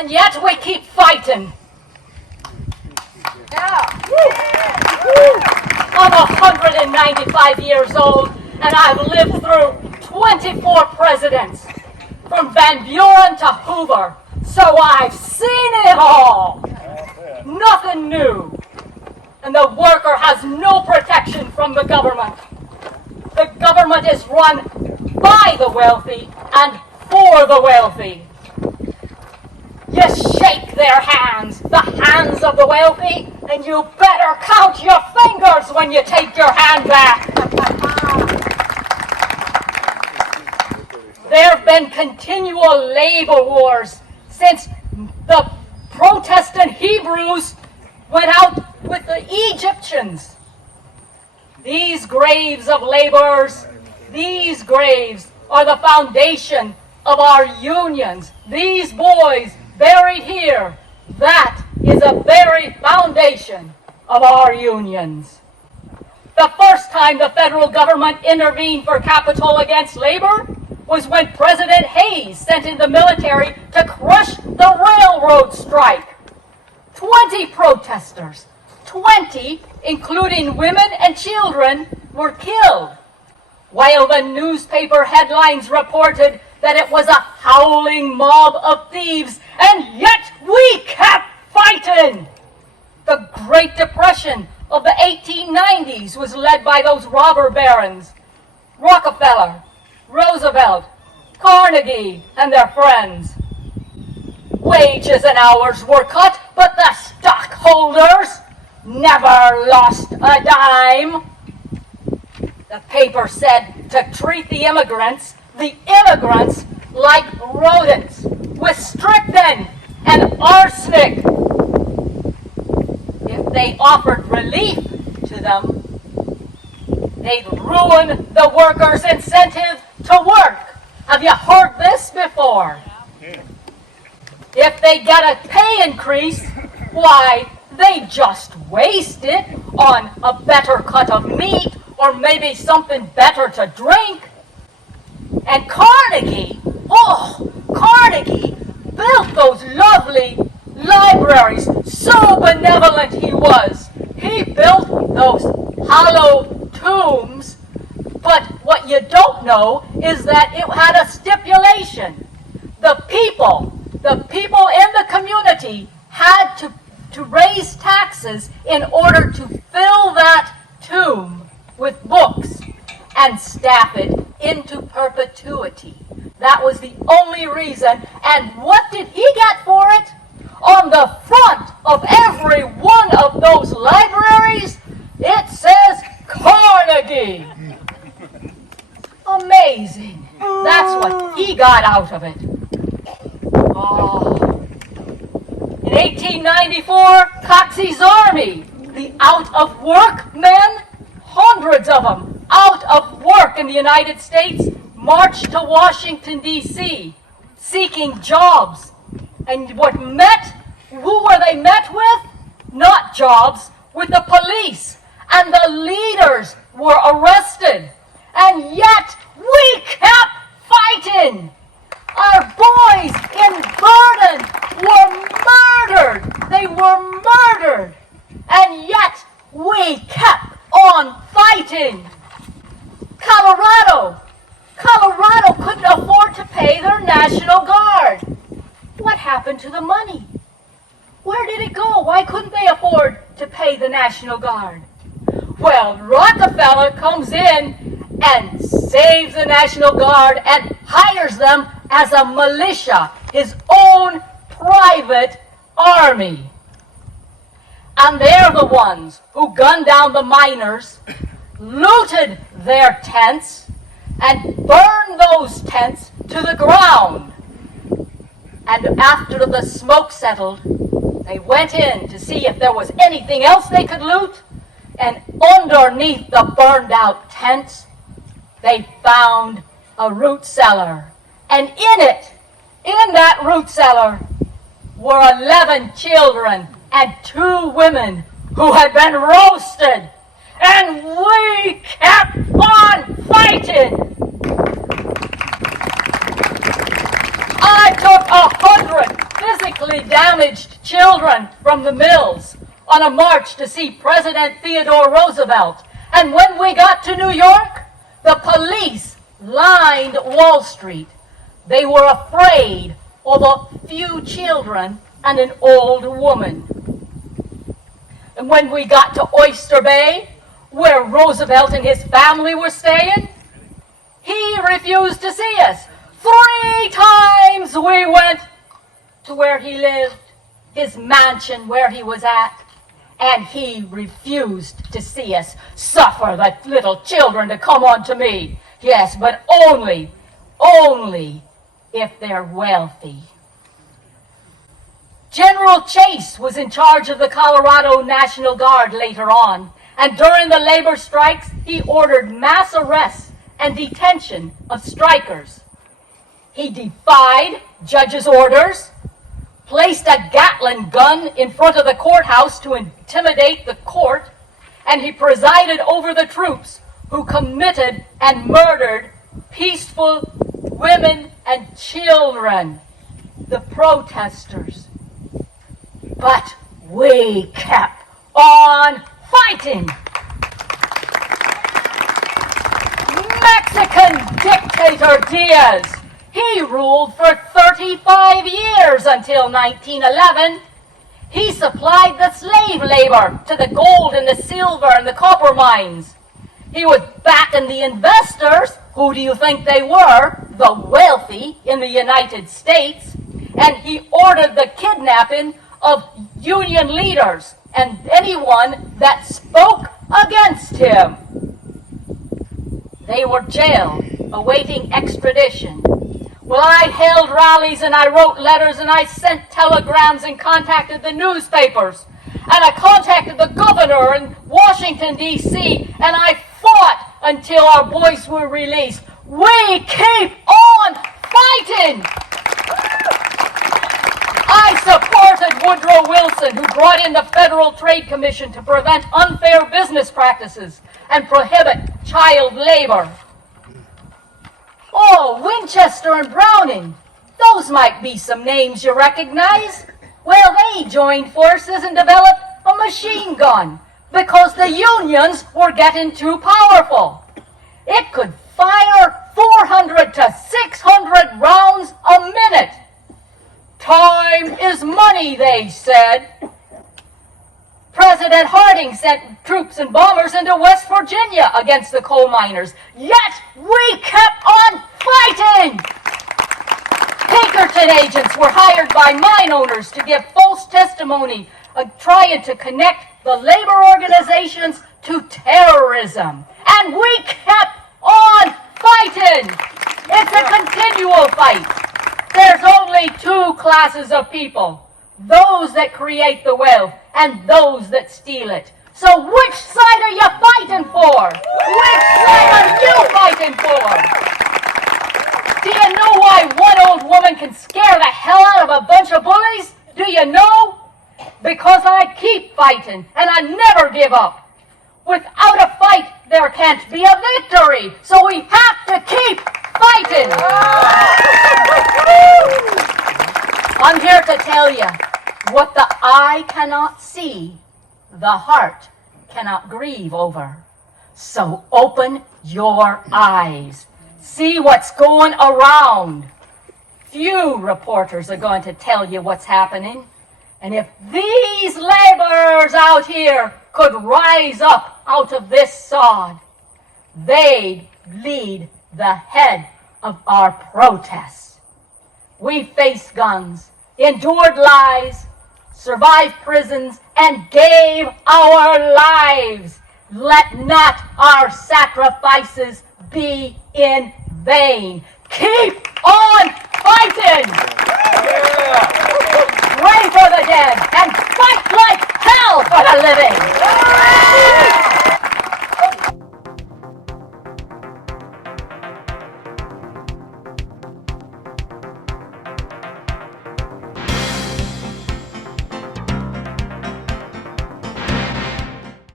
and yet we keep fighting. I'm 195 years old, and I've lived through 24 presidents, from Van Buren to Hoover, so I've seen it all. Nothing new. And the worker has no protection from the government. The government is run by the wealthy and for the wealthy. You shake their hands, the hands of the wealthy, and you better count your fingers when you take your hand back. There have been continual labor wars since the protestant Hebrews went out with the Egyptians. These graves of laborers, these graves are the foundation of our unions. These boys buried here, that is a very foundation of our unions. The first time the federal government intervened for capital against labor was when President Hayes sent in the military to crush the railroad strike. 20 protesters, 20, including women and children, were killed, while the newspaper headlines reported that it was a howling mob of thieves, and yet we kept fighting. The Great Depression of the 1890s was led by those robber barons, Rockefeller, Roosevelt, Carnegie, and their friends. Wages and hours were cut, but the stockholders never lost a dime. The paper said to treat the immigrants like rodents with strychnine and arsenic. If they offered relief to them, they'd ruin the workers' incentive to work. Have you heard this before? If they get a pay increase, why, they just waste it on a better cut of meat or maybe something better to drink. And Carnegie built those lovely libraries. So benevolent he was. He built those hollow tombs. But what you don't know is that it had a stipulation. The people in the community had to raise taxes in order to fill that tomb with books and staff it into perpetuity. That was the only reason. And what did he get for it? On the front of every one of those libraries, it says Carnegie. Amazing. That's what he got out of it. In 1894, Coxey's Army, the out-of-work men, hundreds of them, out of work in the United States, marched to Washington, D.C., seeking jobs. And who were they met with? Not jobs, with the police. And the leaders were arrested. And yet, we kept fighting. Our boys in Vernon were murdered. They were murdered. And yet, we kept on fighting. Colorado couldn't afford to pay their National Guard. What happened to the money? Where did it go? Why couldn't they afford to pay the National Guard? Well, Rockefeller comes in and saves the National Guard and hires them as a militia, his own private army. And they're the ones who gunned down the miners, looted their tents, and burned those tents to the ground. And after the smoke settled, they went in to see if there was anything else they could loot. And underneath the burned out tents, they found a root cellar. And in that root cellar, were 11 children and 2 women who had been roasted. And we kept on fighting. I took 100 physically mentally damaged children from the mills on a march to see President Theodore Roosevelt. And when we got to New York, the police lined Wall Street. They were afraid of a few children and an old woman. And when we got to Oyster Bay, where Roosevelt and his family were staying, he refused to see us. 3 times we went to where he lived, his mansion where he was at, and he refused to see us. Suffer the little children to come unto me. Yes, but only if they're wealthy. General Chase was in charge of the Colorado National Guard later on, and during the labor strikes, he ordered mass arrests and detention of strikers. He defied judges' orders, placed a Gatling gun in front of the courthouse to intimidate the court, and he presided over the troops who committed and murdered peaceful women and children, the protesters. But we kept on fighting. Mexican dictator Diaz, he ruled for 35 years until 1911. He supplied the slave labor to the gold and the silver and the copper mines. He was backing the investors. Who do you think they were? The wealthy in the United States. And he ordered the kidnapping of union leaders and anyone that spoke against him. They were jailed, awaiting extradition. Well, I held rallies and I wrote letters and I sent telegrams and contacted the newspapers. And I contacted the governor in Washington, D.C., and I fought until our boys were released. We keep on fighting! I supported Woodrow Wilson, who brought in the Federal Trade Commission to prevent unfair business practices and prohibit child labor. Oh, Winchester and Browning, those might be some names you recognize. Well, they joined forces and developed a machine gun because the unions were getting too powerful. It could fire 400 to 600 rounds a minute. Time is money, they said. President Harding sent troops and bombers into West Virginia against the coal miners. Yet we kept on fighting. Pinkerton agents were hired by mine owners to give false testimony, trying to connect the labor organizations to terrorism. And we kept on fighting. It's a continual fight. There's only 2 classes of people. Those that create the wealth and those that steal it. So which side are you fighting for? Which side are you fighting for? Do you know why one old woman can scare the hell out of a bunch of bullies? Do you know? Because I keep fighting and I never give up. Without a fight, there can't be a victory. So we have to keep fighting. I'm here to tell you, what the eye cannot see, the heart cannot grieve over. So open your eyes. See what's going around. Few reporters are going to tell you what's happening. And if these laborers out here could rise up out of this sod, they'd lead the head of our protests. We faced guns, endured lies, survived prisons, and gave our lives. Let not our sacrifices be in vain. Keep on fighting! Pray for the dead and fight like hell for the living!